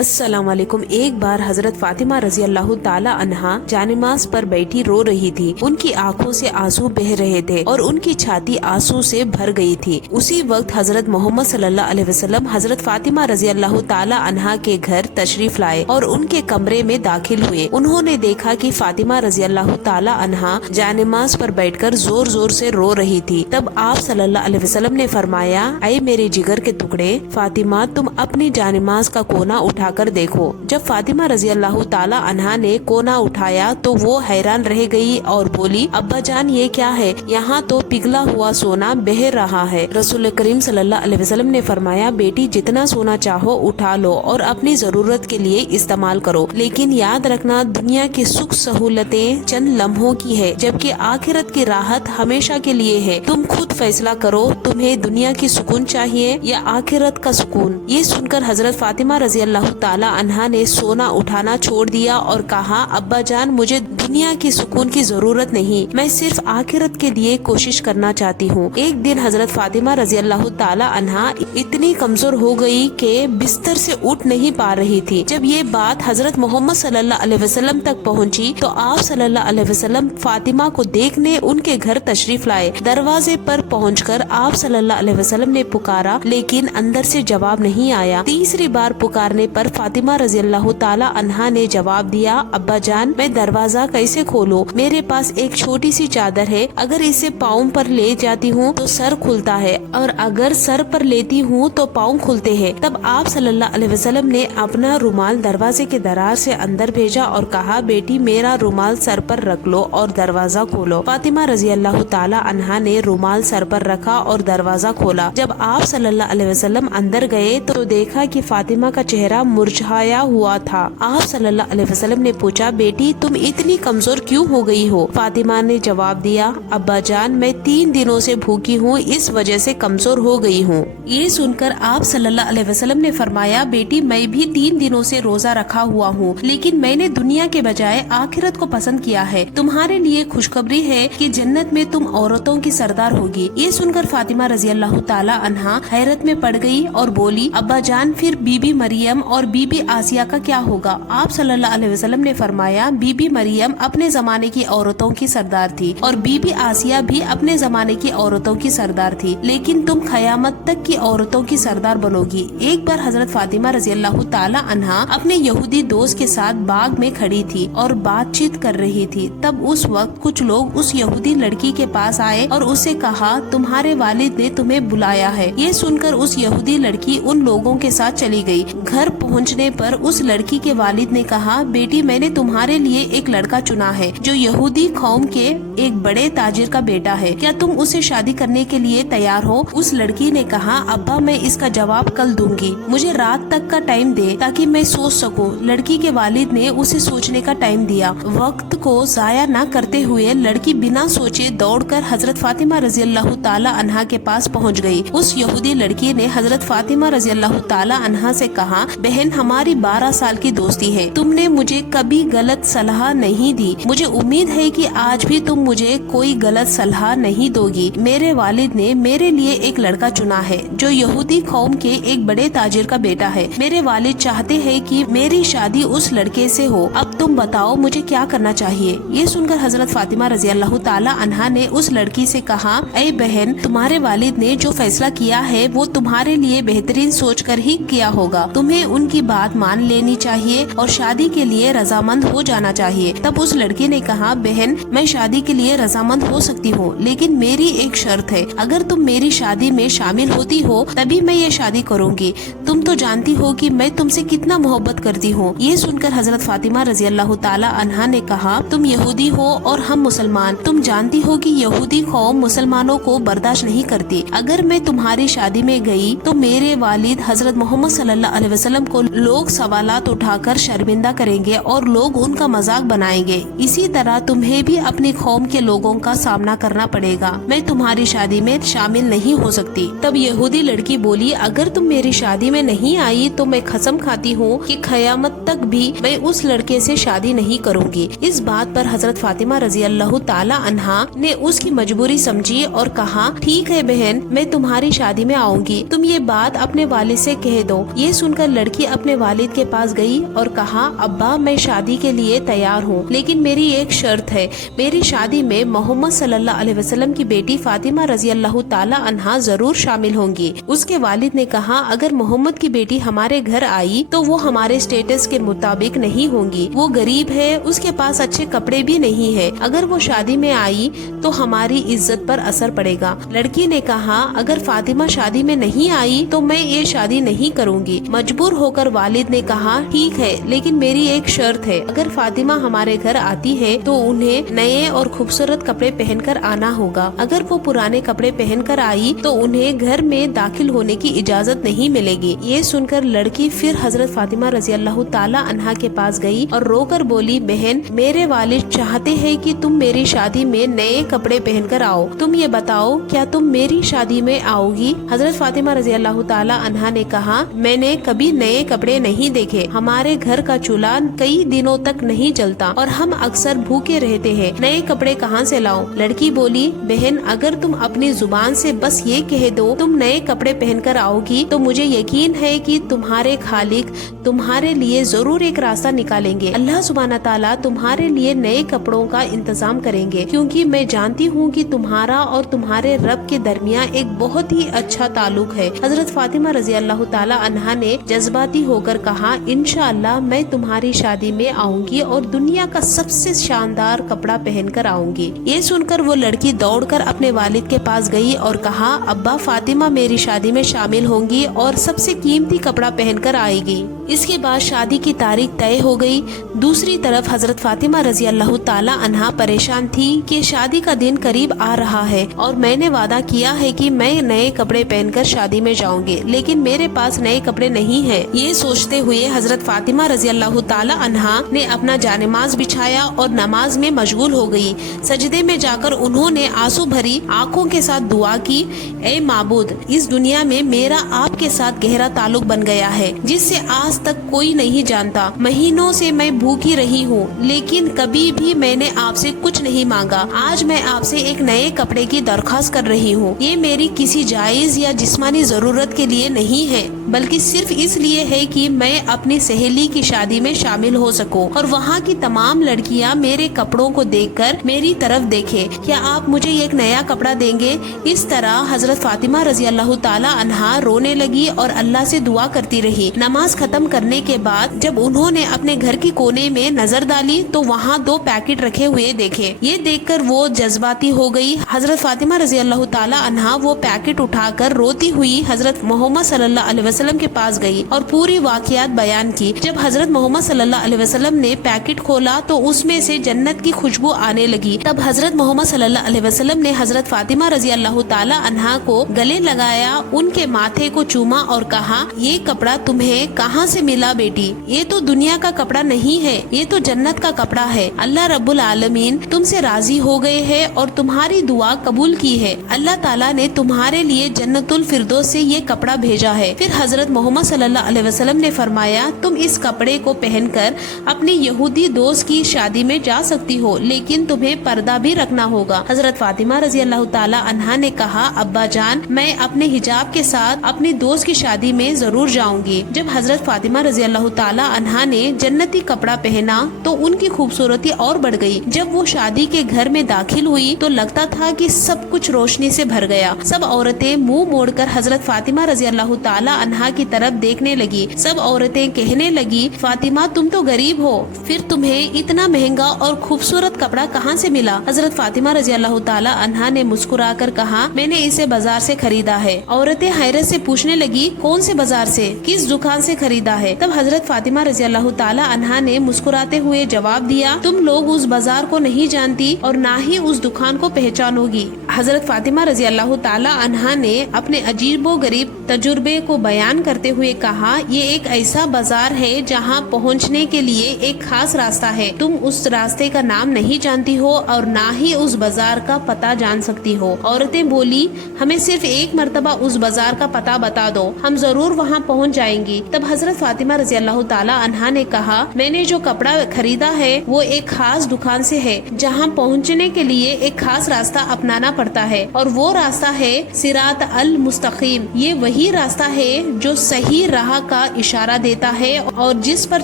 अस्सलाम वालेकुम। एक बार हजरत फातिमा रजी अल्लाह ताला अन्हा जानिमाज पर बैठी रो रही थी। उनकी आंखों से आंसू बह रहे थे और उनकी छाती आंसू से भर गई थी। उसी वक्त हजरत मोहम्मद सल्लल्लाहु अलैहि वसल्लम हजरत फातिमा रजी अल्लाह ताला अन्हा के घर तशरीफ लाए और उनके कमरे में दाखिल हुए। उन्होंने देखा कि फातिमा रजी अल्लाह ताला अन्हा जानिमाज पर बैठकर जोर जोर से रो रही थी। तब आप सल्लल्लाहु अलैहि वसल्लम ने फरमाया, ऐ मेरे जिगर के टुकड़े फातिमा, तुम अपनी जानिमाज का कोना उठाकर देखो। जब फातिमा रजी अल्लाह ताला अन्हा ने कोना उठाया तो वो हैरान रह गई और बोली, अब्बा जान ये क्या है? यहाँ तो पिघला हुआ सोना बह रहा है। रसूल करीम सल्लल्लाहु अलैहि वसल्लम ने फरमाया, बेटी जितना सोना चाहो उठा लो और अपनी जरूरत के लिए इस्तेमाल करो, लेकिन याद रखना दुनिया की सुख सहूलतें चंद लम्हों की है, जबकि आखिरत की राहत हमेशा के लिए है। तुम खुद फैसला करो, तुम्हें दुनिया की सुकून चाहिए या आखिरत का सुकून। ये सुनकर हजरत फातिमा रजी अल्लाह ताला अन्हा ने सोना उठाना छोड़ दिया और कहा, अब्बा जान मुझे दुनिया की सुकून की जरूरत नहीं, मैं सिर्फ आखिरत के लिए कोशिश करना चाहती हूँ। एक दिन हजरत फातिमा रजी अल्लाह ताला अन्हा इतनी कमजोर हो गई कि बिस्तर से उठ नहीं पा रही थी। जब ये बात हजरत मोहम्मद सल्लल्लाहु अलैहि वसल्लम तक पहुँची तो आप सल्लल्लाहु अलैहि वसल्लम फातिमा को देखने उनके घर तशरीफ लाए। दरवाजे पर पहुंचकर आप सल्लल्लाहु अलैहि वसल्लम ने पुकारा, लेकिन अंदर से जवाब नहीं आया। तीसरी बार पुकारने पर फातिमा रजी अल्लाह ताला अन्हा ने जवाब दिया, अब्बा जान मैं दरवाजा कैसे खोलूं? मेरे पास एक छोटी सी चादर है, अगर इसे पाँव पर ले जाती हूँ तो सर खुलता है और अगर सर पर लेती हूँ तो पाँव खुलते हैं। तब आप सल्लल्लाहु अलैहि वसल्लम ने अपना रुमाल दरवाजे के दरार से अंदर भेजा और कहा, बेटी मेरा रुमाल सर पर रख लो और दरवाजा खोलो। फातिमा रजी अल्लाह ताला अन्हा ने रुमाल सर पर रखा और दरवाजा खोला। जब आप सल्लल्लाहु अलैहि वसल्लम अंदर गए तो देखा कि फातिमा का चेहरा मुरझाया हुआ था। आप सल्लल्लाहु अलैहि वसल्लम ने पूछा, बेटी तुम इतनी कमजोर क्यों हो गई हो? फातिमा ने जवाब दिया, अब्बा जान मैं 3 दिनों से भूखी हूँ, इस वजह से कमजोर हो गई हूँ। ये सुनकर आप सल्लल्लाहु अलैहि वसल्लम ने फरमाया, बेटी मैं भी 3 दिनों से रोजा रखा हुआ हूँ, लेकिन मैंने दुनिया के बजाय आखिरत को पसंद किया है। तुम्हारे लिए खुशखबरी है कि जन्नत में तुम औरतों की सरदार होगी। ये सुनकर फातिमा रजी अल्लाह ताला अन्हा हैरत में पड़ गई और बोली, अब्बा जान फिर बीबी मरियम और बीबी आसिया का क्या होगा? आप सल्लल्लाहु अलैहि वसल्लम ने फरमाया, बीबी मरियम अपने जमाने की औरतों की सरदार थी और बीबी आसिया भी अपने जमाने की औरतों की सरदार थी, लेकिन तुम क़यामत तक की औरतों की सरदार बनोगी। एक बार हजरत फातिमा रजी अल्लाह ताला अन्हा अपने यहूदी दोस्त के साथ बाग में खड़ी थी और बातचीत कर रही थी। तब उस वक्त कुछ लोग उस यहूदी लड़की के पास आए और उसे कहा, तुम्हारे वालिद ने तुम्हें बुलाया है। ये सुनकर उस यहूदी लड़की उन लोगों के साथ चली गई। घर पहुंचने पर उस लड़की के वालिद ने कहा, बेटी मैंने तुम्हारे लिए एक लड़का चुना है जो यहूदी कौम के एक बड़े ताजिर का बेटा है, क्या तुम उसे शादी करने के लिए तैयार हो? उस लड़की ने कहा, अब्बा मैं इसका जवाब कल दूंगी, मुझे रात तक का टाइम दे ताकि मैं सोच सकूं। लड़की के वालिद ने उसे सोचने का टाइम दिया। वक्त को जाया न करते हुए लड़की बिना सोचे दौड़कर हजरत फातिमा रजी अल्लाह ताला अन्हा के पास पहुंच गई। उस यहूदी लड़की ने हजरत फातिमा रजी अल्लाह ताला अन्हा से कहा, बहन हमारी 12 साल की दोस्ती है, तुमने मुझे कभी गलत सलाह नहीं दी, मुझे उम्मीद है कि आज भी तुम मुझे कोई गलत सलाह नहीं दोगी। मेरे वालिद ने मेरे लिए एक लड़का चुना है जो यहूदी कौम के एक बड़े ताजिर का बेटा है। मेरे वालिद चाहते हैं कि मेरी शादी उस लड़के से हो। अब तुम बताओ मुझे क्या करना चाहिए? ये सुनकर हजरत फातिमा रजी अल्लाह ताला अन्हा ने उस लड़की से कहा, ऐ बहन तुम्हारे वालिद ने जो फैसला किया है वो तुम्हारे लिए बेहतरीन सोचकर ही किया होगा। तुम्हें उनकी बात मान लेनी चाहिए और शादी के लिए रजामंद हो जाना चाहिए। तब उस लड़की ने कहा, बहन मैं शादी के लिए रजामंद हो सकती हूँ, लेकिन मेरी एक शर्त है, अगर तुम मेरी शादी में शामिल होती हो तभी मैं ये शादी करूँगी। तुम तो जानती हो कि मैं तुमसे कितना मोहब्बत करती हूँ। ये सुनकर हजरत फातिमा रजी अल्लाह ताला अन्हा ने कहा, तुम यहूदी हो और हम मुसलमान, तुम जानती हो कि यहूदी कौम मुसलमानों को बर्दाश्त नहीं करती। अगर मैं तुम्हारी शादी में गई तो मेरे वालिद हजरत मोहम्मद सल्लल्लाहु अलैहि वसल्लम को लोग सवालात उठाकर शर्मिंदा करेंगे और लोग उनका मजाक बनाएंगे। इसी तरह तुम्हें भी अपनी कौम के लोगों का सामना करना पड़ेगा। मैं तुम्हारी शादी में शामिल नहीं हो सकती। तब यहूदी लड़की बोली, अगर तुम मेरी शादी में नहीं आई तो मैं कसम खाती हूँ कि क़यामत तक भी मैं उस लड़के से शादी नहीं करूँगी। इस बात पर हजरत फातिमा रजी अल्लाह ताला अन्हा ने उसकी मजबूरी समझी और कहा, ठीक है बहन मैं तुम्हारी शादी में आऊंगी, तुम ये बात अपने वालिद से कह दो। ये सुनकर लड़की اپنے والد کے پاس گئی اور کہا ابا میں شادی کے لیے تیار ہوں لیکن میری ایک شرط ہے، میری شادی میں محمد صلی اللہ علیہ وسلم کی بیٹی فاطمہ رضی اللہ تعالی عنہا ضرور شامل ہوں گی۔ اس کے والد نے کہا اگر محمد کی بیٹی ہمارے گھر آئی تو وہ ہمارے اسٹیٹس کے مطابق نہیں ہوں گی، وہ غریب ہے، اس کے پاس اچھے کپڑے بھی نہیں ہے، اگر وہ شادی میں آئی تو ہماری عزت پر اثر پڑے گا۔ لڑکی نے کہا اگر فاطمہ شادی میں نہیں آئی تو میں یہ شادی نہیں کروں گی۔ مجبور ہو کر والد نے کہا ٹھیک ہے لیکن میری ایک شرط ہے، اگر فاطمہ ہمارے گھر آتی ہے تو انہیں نئے اور خوبصورت کپڑے پہن کر آنا ہوگا، اگر وہ پرانے کپڑے پہن کر آئی تو انہیں گھر میں داخل ہونے کی اجازت نہیں ملے گی۔ یہ سن کر لڑکی پھر حضرت فاطمہ رضی اللہ تعالی عنہا کے پاس گئی اور رو کر بولی بہن میرے والد چاہتے ہیں کہ تم میری شادی میں نئے کپڑے پہن کر آؤ، تم یہ بتاؤ کیا تم میری شادی میں آؤ گی؟ حضرت فاطمہ رضی اللہ تعالی عنہا نے کہا میں نے کبھی نئے کپڑے نہیں دیکھے، ہمارے گھر کا چولہا کئی دنوں تک نہیں جلتا اور ہم اکثر بھوکے رہتے ہیں، نئے کپڑے کہاں سے لاؤں؟ لڑکی بولی بہن اگر تم اپنی زبان سے بس یہ کہہ دو تم نئے کپڑے پہن کر آؤ گی تو مجھے یقین ہے کہ تمہارے خالق تمہارے لیے ضرور ایک راستہ نکالیں گے، اللہ سبحانہ تعالیٰ تمہارے لیے نئے کپڑوں کا انتظام کریں گے، کیونکہ میں جانتی ہوں کہ تمہارا اور تمہارے رب کے درمیان ایک بہت ہی اچھا تعلق ہے۔ حضرت فاطمہ رضی اللہ تعالی عنہا نے جذباتی ہو کر کہا انشاءاللہ میں تمہاری شادی میں آؤں گی اور دنیا کا سب سے شاندار کپڑا پہن کر آؤں گی۔ یہ سن کر وہ لڑکی دوڑ کر اپنے والد کے پاس گئی اور کہا ابا فاطمہ میری شادی میں شامل ہوں گی اور سب سے قیمتی کپڑا پہن کر آئے گی۔ اس کے بعد شادی کی تاریخ طے ہو گئی۔ دوسری طرف حضرت فاطمہ رضی اللہ تعالی عنہا پریشان تھی کہ شادی کا دن قریب آ رہا ہے اور میں نے وعدہ کیا ہے کہ میں نئے کپڑے پہن کر شادی میں جاؤں گی لیکن میرے پاس نئے کپڑے نہیں ہیں۔ یہ سوچتے ہوئے حضرت فاطمہ رضی اللہ تعالی عنہا نے اپنا جانماز بچھایا اور نماز میں مشغول ہو گئی۔ سجدے میں جا کر انہوں نے آنسو بھری آنکھوں کے ساتھ دعا کی اے معبود اس دنیا میں میرا آپ کے ساتھ گہرا تعلق بن گیا ہے جس سے آج تک کوئی نہیں جانتا، مہینوں سے میں بھوکی رہی ہوں لیکن کبھی بھی میں نے آپ سے کچھ نہیں مانگا، آج میں آپ سے ایک نئے کپڑے کی درخواست کر رہی ہوں، یہ میری کسی جائز یا جسمانی ضرورت کے لیے نہیں ہے بلکہ صرف اس لیے ہے کہ میں اپنی سہیلی کی شادی میں شامل ہو سکوں اور وہاں کی تمام لڑکیاں میرے کپڑوں کو دیکھ کر میری طرف دیکھیں، کیا آپ مجھے ایک نیا کپڑا دیں گے؟ اس طرح حضرت فاطمہ رضی اللہ تعالی عنہا رونے لگی اور اللہ سے دعا کرتی رہی۔ نماز ختم کرنے کے بعد جب انہوں نے اپنے گھر کی کونے میں نظر ڈالی تو وہاں 2 پیکٹ رکھے ہوئے دیکھے، یہ دیکھ کر وہ جذباتی ہو گئی۔ حضرت فاطمہ رضی اللہ تعالی عنہا وہ پیکٹ اٹھا کر روتی ہوئی حضرت محمد صلی اللہ علیہ وسلم کے پاس گئی اور پوری واقعات بیان کی۔ جب حضرت محمد صلی اللہ علیہ وسلم نے پیکٹ کھولا تو اس میں سے جنت کی خوشبو آنے لگی۔ تب حضرت محمد صلی اللہ علیہ وسلم نے حضرت فاطمہ رضی اللہ تعالی عنہا کو گلے لگایا، ان کے ماتھے کو چوما اور کہا یہ کپڑا تمہیں کہاں سے ملا بیٹی؟ یہ تو دنیا کا کپڑا نہیں ہے، یہ تو جنت کا کپڑا ہے، اللہ رب العالمین تم سے راضی ہو گئے ہیں اور تمہاری دعا قبول کی ہے، اللہ تعالیٰ نے تمہارے لیے جنت الفردوس سے یہ کپڑا بھیجا ہے۔ پھر حضرت محمد صلی اللہ علیہ وسلم نے فرمایا تم اس کپڑے کو پہن کر اپنی یہودی دوست کی شادی میں جا سکتی ہو لیکن تمہیں پردہ بھی رکھنا ہوگا۔ حضرت فاطمہ رضی اللہ تعالی عنہا نے کہا ابا جان میں اپنے حجاب کے ساتھ اپنی دوست کی شادی میں ضرور جاؤں گی۔ جب حضرت فاطمہ رضی اللہ تعالی عنہا نے جنتی کپڑا پہنا تو ان کی خوبصورتی اور بڑھ گئی۔ جب وہ شادی کے گھر میں داخل ہوئی تو لگتا تھا کہ سب کچھ روشنی سے بھر گیا۔ سب عورتیں منہ موڑ کر حضرت فاطمہ رضی اللہ تعالی عنہا کی طرف دیکھنے لگی۔ سب عورتیں کہنے لگی فاطمہ تم تو غریب ہو، پھر تمہیں اتنا مہنگا اور خوبصورت کپڑا کہاں سے ملا؟ حضرت فاطمہ رضی اللہ تعالی عنہا نے مسکرا کر کہا میں نے اسے بازار سے خریدا ہے۔ عورتیں حیرت سے پوچھنے لگی کون سے بازار سے، کس دکان سے خریدا ہے؟ تب حضرت فاطمہ رضی اللہ تعالی عنہا نے مسکراتے ہوئے جواب دیا تم لوگ اس بازار کو نہیں جانتی اور نہ ہی اس دکان کو پہچانو گی۔ حضرت فاطمہ رضی اللہ تعالی عنہا نے اپنے عجیب و غریب تجربے کو بیان کرتے ہوئے کہا یہ ایک ایسا بازار ہے جہاں پہنچنے کے لیے ایک خاص راستہ ہے، تم اس راستے کا نام نہیں جانتی ہو اور نہ ہی اس بازار کا پتہ جان سکتی ہو۔ عورتیں بولی ہمیں صرف ایک مرتبہ اس بازار کا پتہ بتا دو، ہم ضرور وہاں پہنچ جائیں گی۔ تب حضرت فاطمہ رضی اللہ تعالی عنہا نے کہا میں نے جو کپڑا خریدا ہے وہ ایک خاص دکان سے ہے جہاں پہنچنے کے لیے ایک خاص راستہ اپنانا پڑتا ہے اور وہ راستہ ہے صراط المستقیم، یہ وہی راستہ ہے जो सही राह का इशारा देता है और जिस पर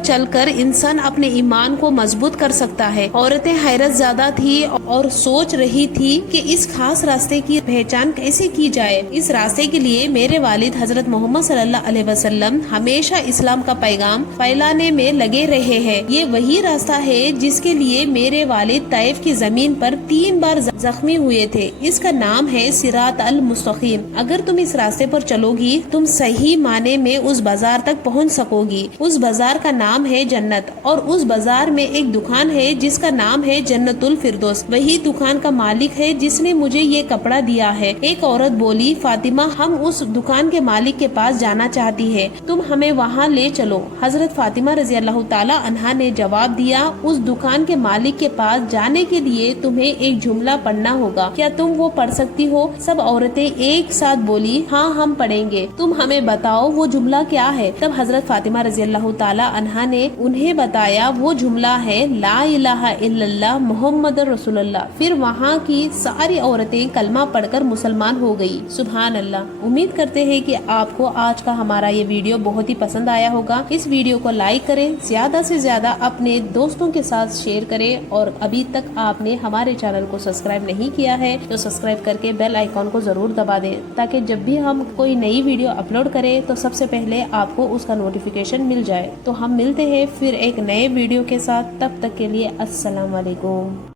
चलकर इंसान अपने ईमान को मजबूत कर सकता है। औरतें हैरत ज़्यादा थी और सोच रही थी कि इस खास रास्ते की पहचान कैसे की जाए। इस रास्ते के लिए मेरे वालिद हजरत मोहम्मद सल्लल्लाहु अलैहि वसल्लम हमेशा इस्लाम का पैगाम फैलाने में लगे रहे हैं। ये वही रास्ता है जिसके लिए मेरे वालिद तैफ की जमीन पर 3 बार जख्मी हुए थे। इसका नाम है सिरात अल मुस्तकीम। अगर तुम इस रास्ते पर चलोगी तुम सही माने में उस बाजार तक पहुंच सकोगी। उस बाजार का नाम है जन्नत और उस बाजार में एक दुकान है जिसका नाम है जन्नतुल फिरदौस। वही दुकान का मालिक है जिसने मुझे ये कपड़ा दिया है। एक औरत बोली, फातिमा हम उस दुकान के मालिक के पास जाना चाहती है, तुम हमें वहाँ ले चलो। हजरत फातिमा रजी अल्लाह ताला अन्हा ने जवाब दिया, उस दुकान के मालिक के पास जाने के लिए तुम्हें एक जुमला पढ़ना होगा, क्या तुम वो पढ़ सकती हो? सब औरतें एक साथ बोली, हाँ हम पढ़ेंगे, तुम हमें बताओ वो जुमला क्या है। तब हजरत फातिमा रजी अल्लाह ताला अन्हा ने उन्हें बताया वो जुमला है ला इलाहा इल्लल्लाह मुहम्मद रसूलुल्लाह। फिर वहाँ की सारी औरतें कलमा पढ़कर मुसलमान हो गई। सुभान अल्लाह। उम्मीद करते हैं कि आपको आज का हमारा ये वीडियो बहुत ही पसंद आया होगा। इस वीडियो को लाइक करें, ज्यादा से ज्यादा अपने दोस्तों के साथ शेयर करें और अभी तक आपने हमारे चैनल को सब्सक्राइब नहीं किया है तो सब्सक्राइब करके बेल आइकॉन को जरूर दबा दें, ताकि जब भी हम कोई नई वीडियो अपलोड करें तो सबसे पहले आपको उसका नोटिफिकेशन मिल जाए। तो हम मिलते हैं फिर एक नए वीडियो के साथ, तब तक के लिए अस्सलाम वालेकुम।